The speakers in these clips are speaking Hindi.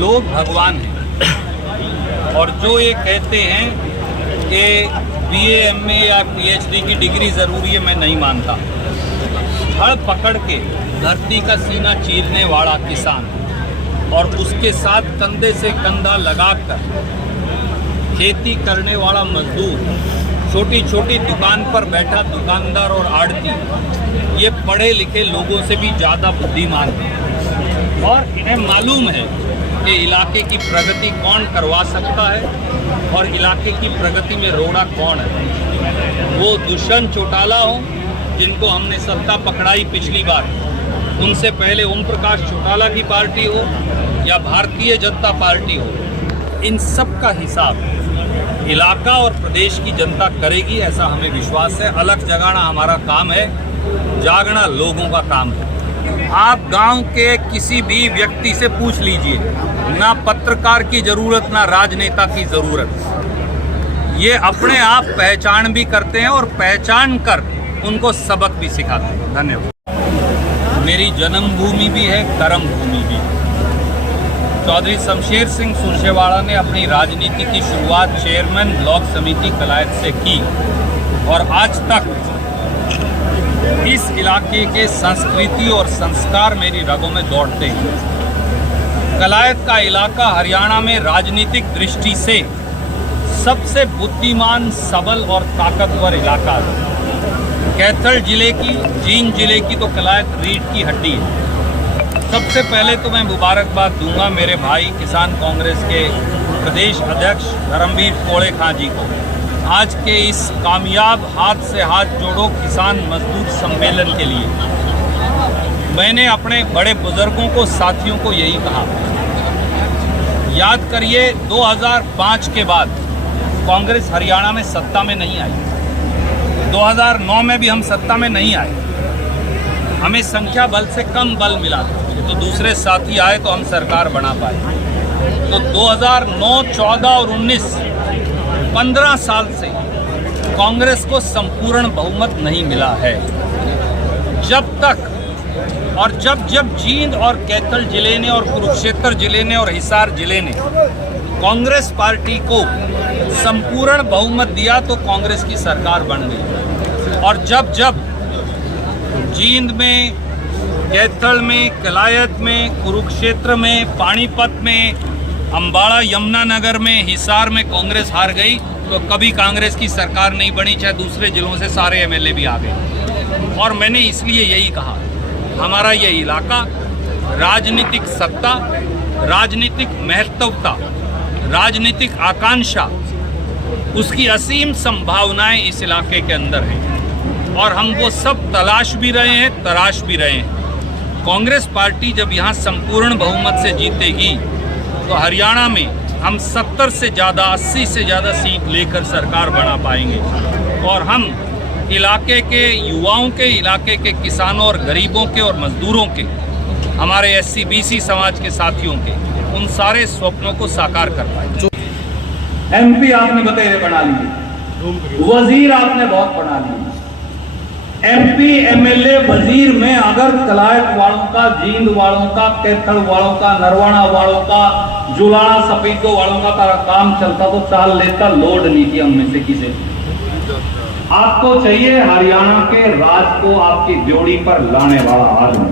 लोग भगवान हैं और जो ये कहते हैं कि BA MA या PhD की डिग्री ज़रूरी है, मैं नहीं मानता। हड़ पकड़ के धरती का सीना चीरने वाला किसान और उसके साथ कंधे से कंधा लगाकर खेती करने वाला मजदूर, छोटी छोटी दुकान पर बैठा दुकानदार और आड़ती, ये पढ़े लिखे लोगों से भी ज़्यादा बुद्धिमान हैं और इन्हें मालूम है कि इलाके की प्रगति कौन करवा सकता है और इलाके की प्रगति में रोड़ा कौन है। वो दुष्यंत चौटाला हो जिनको हमने सत्ता पकड़ाई पिछली बार, उनसे पहले ओम प्रकाश चौटाला की पार्टी हो या भारतीय जनता पार्टी हो, इन सब का हिसाब इलाका और प्रदेश की जनता करेगी, ऐसा हमें विश्वास है। अलग जगाना हमारा काम है, जागना लोगों का काम है। आप गांव के किसी भी व्यक्ति से पूछ लीजिए, ना पत्रकार की ज़रूरत ना राजनेता की ज़रूरत। ये अपने आप पहचान भी करते हैं और पहचान कर उनको सबक भी सिखाते हैं। धन्यवाद। मेरी जन्मभूमि भी है, कर्म भूमि भी है। चौधरी शमशेर सिंह सुरजेवाला ने अपनी राजनीति की शुरुआत चेयरमैन ब्लॉक समिति कलायत से की और आज तक इस इलाके के संस्कृति और संस्कार मेरी रगों में दौड़ते हैं। कलायत का इलाका हरियाणा में राजनीतिक दृष्टि से सबसे बुद्धिमान, सबल और ताकतवर इलाका है। कैथल जिले की, जींद जिले की तो कलायत रीढ़ की हड्डी है। सबसे पहले तो मैं मुबारकबाद दूंगा मेरे भाई किसान कांग्रेस के प्रदेश अध्यक्ष धर्मवीर कोड़े खां जी को आज के इस कामयाब हाथ से हाथ जोड़ो किसान मजदूर सम्मेलन के लिए। मैंने अपने बड़े बुजुर्गों को, साथियों को यही कहा, याद करिए 2005 के बाद कांग्रेस हरियाणा में सत्ता में नहीं आई। 2009 में भी हम सत्ता में नहीं आए, हमें संख्या बल से कम बल मिला था, तो दूसरे साथी आए तो हम सरकार बना पाए। तो 2009, 14 और 19 15 साल से कांग्रेस को संपूर्ण बहुमत नहीं मिला है। जब तक और जब जींद और कैथल जिले ने और कुरुक्षेत्र जिले ने और हिसार जिले ने कांग्रेस पार्टी को संपूर्ण बहुमत दिया तो कांग्रेस की सरकार बन गई। और जब जींद में, कैथल में, कलायत में, कुरुक्षेत्र में, पानीपत में, अम्बाड़ा, यमुनानगर में, हिसार में कांग्रेस हार गई तो कभी कांग्रेस की सरकार नहीं बनी, चाहे दूसरे जिलों से सारे MLA भी आ गए। और मैंने इसलिए यही कहा, हमारा ये इलाका राजनीतिक सत्ता, राजनीतिक महत्वता, राजनीतिक आकांक्षा, उसकी असीम संभावनाएं इस इलाके के अंदर हैं और हम वो सब तलाश भी रहे हैं, तराश भी रहे हैं। कांग्रेस पार्टी जब यहाँ संपूर्ण बहुमत से जीतेगी तो हरियाणा में हम 70 से ज़्यादा, 80 से ज़्यादा सीट लेकर सरकार बना पाएंगे और हम इलाके के युवाओं के, इलाके के किसानों और गरीबों के और मजदूरों के, हमारे SC BC समाज के साथियों के उन सारे स्वप्नों को साकार कर पाएंगे। MP आपने बतेरे बना लिए, वजीर आपने बहुत बना लिए। MP MLA वजीर में अगर कलायत वालों का, जींद वालों का, कैथल वालों का, नरवाना वालों का, जुलाना सफेदो वालों का काम चलता तो चाल लेता, लोड नहीं थी हम में से किसी। आपको चाहिए हरियाणा के राज को आपकी जोड़ी पर लाने वाला आदमी।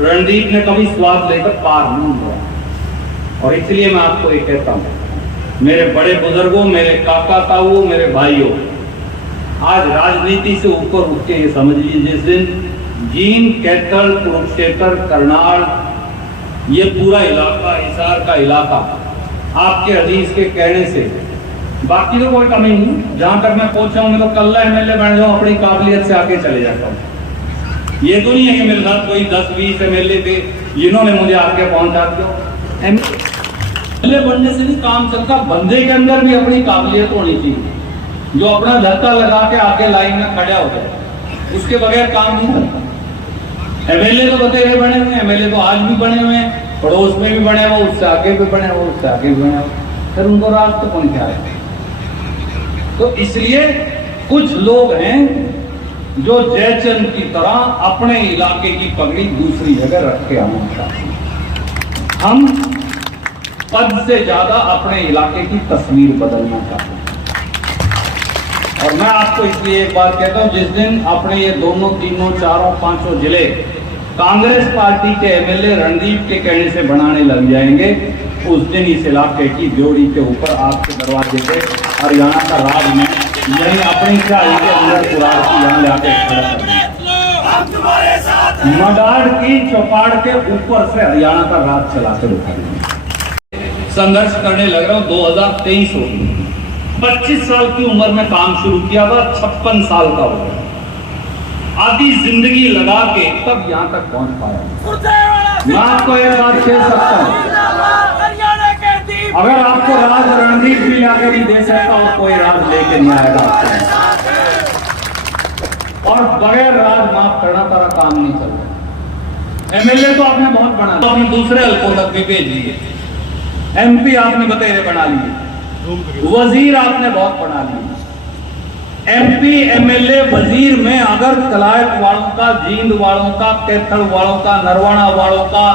रणदीप ने कभी स्वाद लेकर पार नहीं हुआ और इसलिए मैं आपको ये कहता हूं, मेरे बड़े बुजुर्गों, मेरे काका ताऊ, मेरे भाइयों, आज राजनीति से ऊपर उठ के ये समझ लीजिए, जिस दिन जींद, कैथल, कुरुक्षेत्र, करनाल, ये पूरा इलाका, हिसार का इलाका आपके अजीज के कहने से, बाकी तो कोई कमी नहीं, जहां तक मैं पहुंचा हूं तो कल MLA बन जाऊं, अपनी काबिलियत से आगे चले जाता हूं। ये तो नहीं है कि मेरे साथ कोई 10-20 MLA थे जिन्होंने मुझे आगे पहुंचा दिया। MLA बनने से नहीं काम चलता, बंदे के अंदर भी अपनी काबिलियत होनी चाहिए, जो अपना धक्का लगा के आगे लाइन में खड़ा हो जाए, उसके बगैर काम नहीं करता। MLA तो बतेरे बने हुए, MLA तो आज भी बने हुए हैं, पड़ोस में भी बने हुए, उससे आगे भी बने हुए, उससे आगे भी बने हुए, फिर उनको रास्ते कौन क्या है। तो इसलिए कुछ लोग हैं जो जयचंद की तरह अपने इलाके की पगड़ी दूसरी जगह रख के आना चाहते हैं। हम पद से ज्यादा अपने इलाके की तस्वीर बदलना चाहते हैं। और मैं आपको इसलिए एक बात कहता हूं, जिस दिन अपने ये दोनों, तीनों, चारों, पांचों जिले कांग्रेस पार्टी के एमएलए रणदीप के कहने से बनाने लग जाएंगे, उस दिन इस इलाके की ड्योढ़ी के ऊपर आपके दरवाजे पे हरियाणा का राज में यही अपनी चाली के अंदर कुरार की यहाँ लाके खड़ा कर मडार की चौपाड़ के ऊपर से हरियाणा का राज चलाकर उठाएंगे। संघर्ष करने लग रहा हूं 2023 हो गई, 25 साल की उम्र में काम शुरू किया था, 56 साल का हो गया, आधी जिंदगी लगा के तब यहाँ तक पहुंच पाया। मैं आपको एक बात कह सकता हूँ, अगर आपको राज रणदीप भी लाके नहीं दे सकता और कोई राज लेके नहीं आएगा। और बगैर राज माफ करना तारा काम नहीं चल रहा। एमएलए तो आपने बहुत बना, तो आपने दूसरे हल्कों तक भी भेज दिए, एमपी आपने बतेरे बना लिए, वजीर आपने बहुत बना लिए। एमपी, एमएलए, वजीर में अगर कलायत वालों का, जींद वालों का, कैथल वालों का, नरवाना वालों का,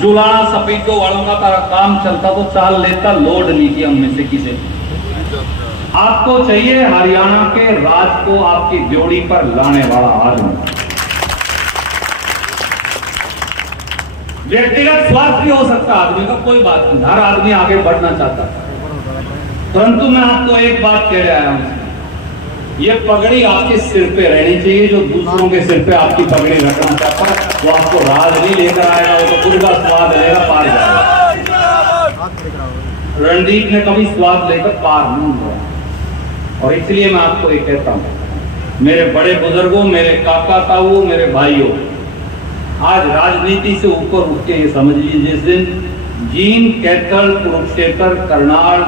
जुलाना सपीको वालों का तारा काम चलता तो चाल लेता, लोड नहीं किया उनमें से किसी। आपको चाहिए हरियाणा के राज को आपकी ड्योढ़ी पर लाने वाला आदमी। व्यक्तिगत स्वार्थ भी हो सकता आदमी का, कोई बात नहीं, हर आदमी आगे बढ़ना चाहता है, परंतु मैं आपको एक बात कह रहा हूं, ये पगड़ी आपके सिर पे रहनी चाहिए। जो दूसरों के सिर पे आपकी पगड़ी रखना चाहता है वो आपको राज नहीं लेकर आएगा, वो तो पूरा स्वाद लेगा, पार जाएगा। रणदीप ने कभी स्वाद लेकर पार नहीं हुआ, और इसलिए मैं आपको ये कहता हूं, मेरे बड़े बुजुर्गों, मेरे काका ताऊ, मेरे भाइयों, आज राजनीति से ऊपर उठ के ये समझ लीजिए, जिस दिन जींद, कैथल, कुरुक्षेत्र, करनाल,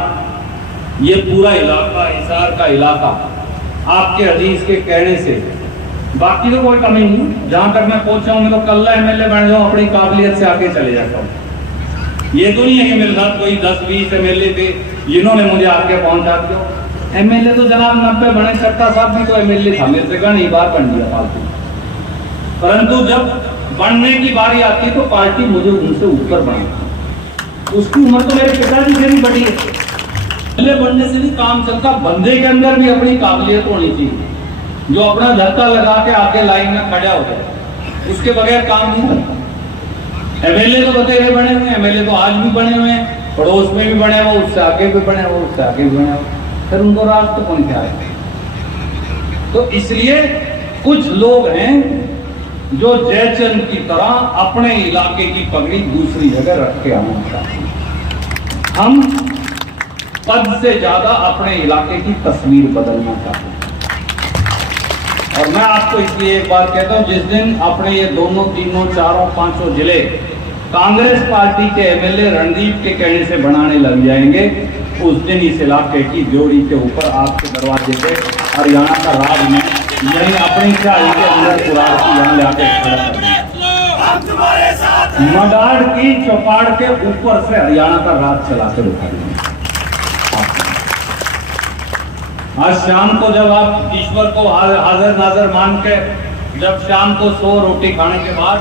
ये पूरा इलाका, हिसार का इलाका आपके अजीज के कहने से, बाकी तो कोई कमी नहीं, जहां तक मैं पहुंचा हूं, मैं तो कल एमएलए बन जाऊं, अपनी काबिलियत से आगे चले जाता हूं। ये तो नहीं है कि मेरे साथ कोई 10-20 एमएलए थे जिन्होंने मुझे आगे पहुंचा दिया। एमएलए तो जनाब 90 बने, सत्ता साहब भी तो एमएलए था, मेरे से कई बार बन गया फालतू। परंतु जब बनने की बारी आती है तो पार्टी मुझे उनसे ऊपर बनाती, उसकी उम्र तो मेरे पिताजी से भी बड़ी है। बनने से नहीं काम चलता, बंदे के अंदर भी अपनी काबिलियत होनी चाहिए, जो अपना धक्का लगा के आगे लाइन में खड़ा हो जाए, उसके बगैर काम नहीं होता। एमएलए तो बतेरे बने हुए, एमएलए तो आज भी बने हुए हैं, पड़ोस में भी बने हुए, उससे आगे भी बने हुए, उससे आगे भी बने हुए, फिर उनको राज तो कौन क्या है। तो इसलिए कुछ लोग हैं जो जयचंद की तरह अपने इलाके की पगड़ी दूसरी जगह रख के आना चाहते हैं। हम पद से ज्यादा अपने इलाके की तस्वीर बदलना चाहते हैं। और मैं आपको इसलिए एक बात कहता हूं, जिस दिन अपने ये दोनों, तीनों, चारों, पांचों जिले कांग्रेस पार्टी के एमएलए रणदीप के कहने से बनाने लग जाएंगे, उस दिन इस इलाके की ड्योढ़ी के ऊपर आपके दरवाजे पे हरियाणा का राज में यही अपनी चाली के अंदर कुरार की यहाँ लाके खड़ा कर मडार की चौपाड़ के ऊपर से हरियाणा का राज चलाकर उठाएंगे। आज शाम को जब आप ईश्वर को हाजिर नाजर मान के, जब शाम को 100 रोटी खाने के बाद